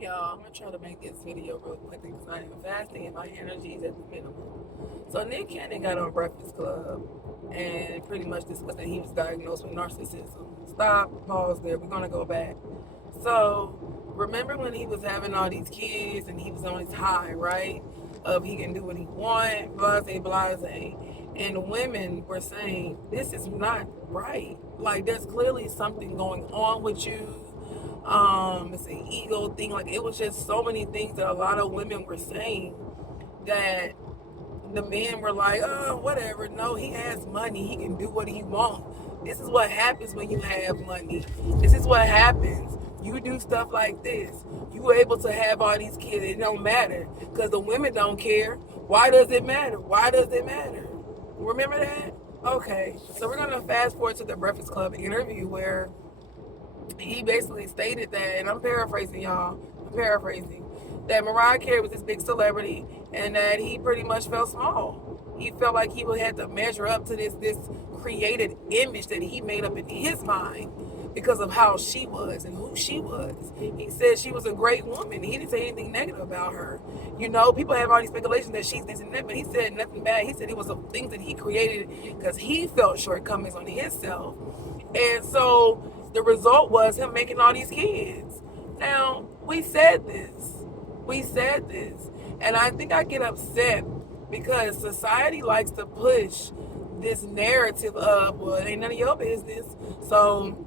Y'all, I'm gonna try to make this video real quickly because I am fasting and my energy is at the minimum. So Nick Cannon got on Breakfast Club and pretty much discussed that he was diagnosed with narcissism. Stop, pause there. We're gonna go back. So remember when he was having all these kids and he was on his high, right? Of he can do what he want, blase, blase. And women were saying, this is not right. Like there's clearly something going on with you. It's an ego thing. Like it was just so many things that a lot of women were saying that the men were like, oh, whatever. No, he has money. He can do what he wants. This is what happens when you have money. This is what happens. You do stuff like this. You were able to have all these kids. It don't matter because the women don't care. Why does it matter? Why does it matter? Remember that? Okay. So we're going to fast forward to the Breakfast Club interview where he basically stated that, and I'm paraphrasing, y'all. I'm paraphrasing that Mariah Carey was this big celebrity, and that he pretty much felt small. He felt like he would have to measure up to this created image that he made up in his mind because of how she was and who she was. He said she was a great woman. He didn't say anything negative about her. You know, people have all these speculations that she's this and that, but he said nothing bad. He said it was the things that he created because he felt shortcomings on himself. And so the result was him making all these kids. Now, we said this. We said this. And I think I get upset because society likes to push this narrative of, well, it ain't none of your business. So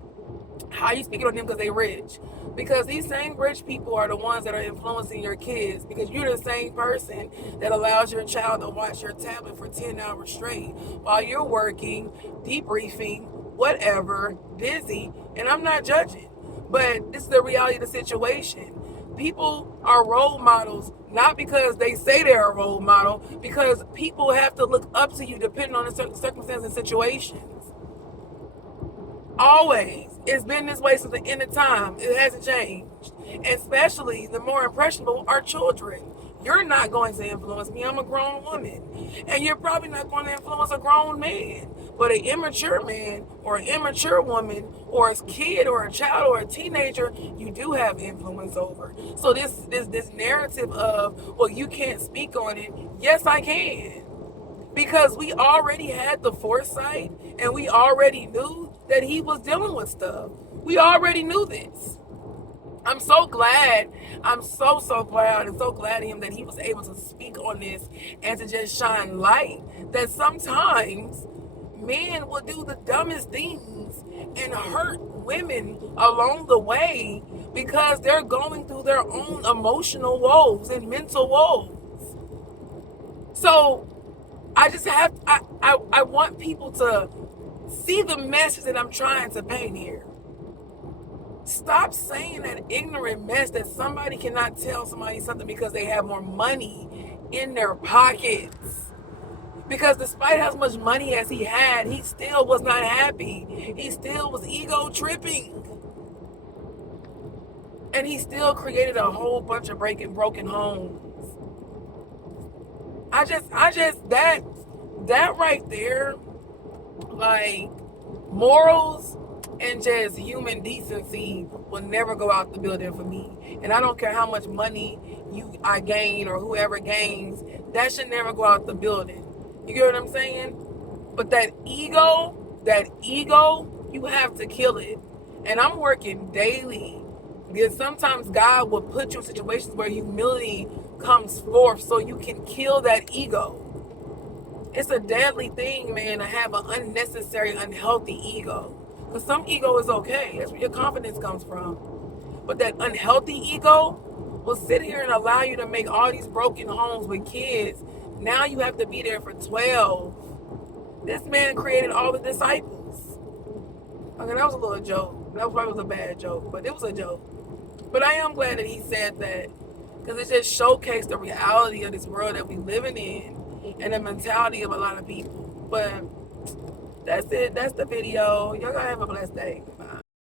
how you speaking on them because they rich? Because these same rich people are the ones that are influencing your kids, because you're the same person that allows your child to watch your tablet for 10 hours straight while you're working, debriefing, whatever, busy. And I'm not judging, but this is the reality of the situation. People are role models not because they say they're a role model, because people have to look up to you depending on the circumstances and situations. Always. It's been this way since the end of time. It hasn't changed. Especially the more impressionable are children. You're not going to influence me. I'm a grown woman. And you're probably not going to influence a grown man. But an immature man or an immature woman or a kid or a child or a teenager, you do have influence over. So this narrative of, well, you can't speak on it. Yes, I can. Because we already had the foresight and we already knew that he was dealing with stuff. We already knew this. I'm so glad. I'm so proud and so glad of him that he was able to speak on this and to just shine light that sometimes men will do the dumbest things and hurt women along the way because they're going through their own emotional woes and mental woes. So I just have, I want people to see the message that I'm trying to paint here. Stop saying that ignorant mess that somebody cannot tell somebody something because they have more money in their pockets. Because despite how much money as he had, he still was not happy. He still was ego tripping. And he still created a whole bunch of broken homes. That right there, like, morals and just human decency will never go out the building for me. And I don't care how much money I gain or whoever gains, that should never go out the building. You get what I'm saying? But that ego, you have to kill it. And I'm working daily because sometimes God will put you in situations where humility comes forth so you can kill that ego. It's a deadly thing, man, to have an unnecessary, unhealthy ego. Because some ego is okay. That's where your confidence comes from. But that unhealthy ego will sit here and allow you to make all these broken homes with kids. Now you have to be there for 12. This man created all the disciples. Okay, that was a little joke. That probably was a bad joke, but it was a joke. But I am glad that he said that, because it just showcased the reality of this world that we're living in and the mentality of a lot of people. But that's it. That's the video. Y'all gotta have a blessed day. Bye.